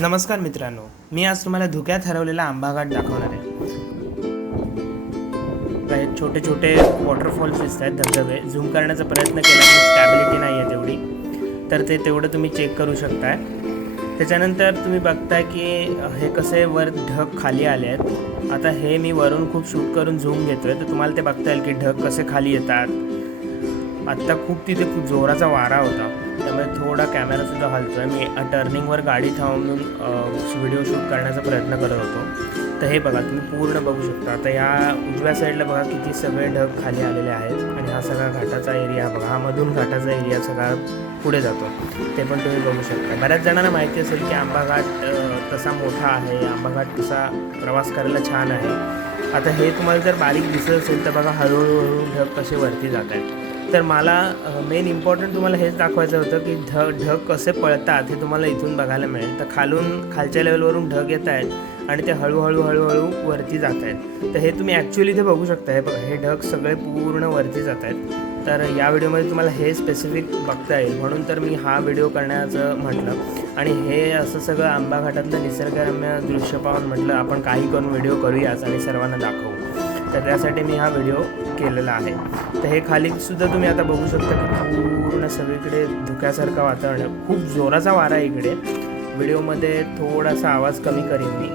नमस्कार मित्रांनो मी आज तुम्हाला धुक्यात हरवलेला आंबाघाट दाखवणार आहे. काही छोटे छोटे वॉटरफॉल्स दिसत आहेत धबधबे. झूम करण्याचा प्रयत्न केला पण स्टॅबिलिटी नाही आहे तेवढी. तर ते तेवढं तुम्ही चेक करू शकताय. त्याच्यानंतर तुम्ही बघताय की हे कसे वर ढग खाली आले आहेत. आता हे मी वरून खूप शूट करून झूम घेतोय. तर तुम्हाला ते बघता येईल की ढग कसे खाली येतात. आत्ता खूप तिथे खूप जोराचा वारा होता. त्यामुळे थोडा कॅमेरासुद्धा हलतोय. मी टर्निंगवर गाडी थांबून व्हिडिओ शूट करण्याचा प्रयत्न करत होतो. तर हे बघा तुम्ही पूर्ण बघू शकता. आता या उजव्या साईडला बघा किती सगळे ढग खाली आलेले आहेत. आणि हा सगळा घाटाचा एरिया बघा. हा मधून घाटाचा एरिया सगळा पुढे जातो. ते पण तुम्ही बघू शकता. बऱ्याच जणांना माहिती असेल की आंबा घाट तसा मोठा आहे. आंबा घाट तसा प्रवास करायला छान आहे. आता हे तुम्हाला जर बारीक दिसत असेल तर बघा हळूहळू हळू ढग कसे वरती जात आहेत. तर मला मेन इम्पॉर्टंट तुम्हाला हेच दाखवायचं होतं की ढग ढग कसे पळतात हे तुम्हाला इथून बघायला मिळेल. तर खालून खालच्या लेवलवरून ढग येत आहेत आणि ते हळूहळू हळूहळू वरती जात आहेत. तर हे तुम्ही ॲक्च्युली इथे बघू शकता. हे बघा हे ढग सगळे पूर्ण वरती जात आहेत. तर या व्हिडिओमध्ये तुम्हाला हे स्पेसिफिक बघता येईल. म्हणून तर मी हा व्हिडिओ करण्याचं म्हटलं. आणि हे असं सगळं आंबा घाटातलं निसर्गरम्य दृश्य पाहून म्हटलं आपण काही करून व्हिडिओ करूयाच आणि सर्वांना दाखवू. तर त्यासाठी मी हा व्हिडिओ केलेला आहे. तर हे खाली सुद्धा तुम्ही आता बघू शकता की पूर्ण सगळीकडे धुक्यासारखं वातावरण आहे. खूप जोराचा वारा आहे इकडे. व्हिडिओमध्ये थोडासा आवाज कमी करीन मी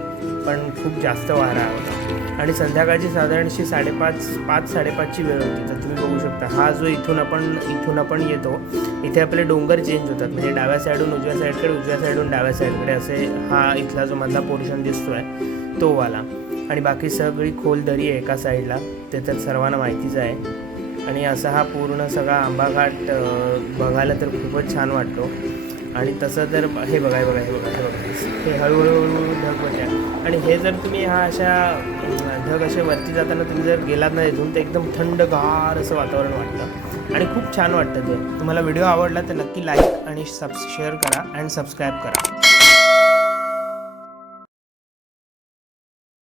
पण खूप जास्त वारा होता आणि संध्याकाळची साधारणशी साडेपाच पाच साडेपाचची वेळ होती. तर तुम्ही बघू शकता हा जो इथून आपण इथून आपण येतो इथे आपले डोंगर चेंज होतात. म्हणजे डाव्या साईडून उजव्या साईडकडे उजव्या साईडून डाव्या साईडकडे असे हा इथला जो मधला पोर्शन दिसतोय तो वाला. आणि बाकी सगळी खोल दरी आहे एका साईडला ते तर सर्वांना माहितीच आहे. आणि असा हा पूर्ण सगळा आंबाघाट बघायला तर खूपच छान वाटतो. आणि तसं तर हे बघा हे बघा हे बघा हे बघा. हे हळूहळू हळूहळू ढग बघा आणि हे जर तुम्ही हा अशा ढग असे वरती जाताना तुम्ही जर गेलात ना इथून तर एकदम थंडगार असं वातावरण वाटतं. आणि खूप छान वाटतं ते. तुम्हाला व्हिडिओ आवडला तर नक्की लाईक आणि सब शेअर करा अँड सबस्क्राईब करा.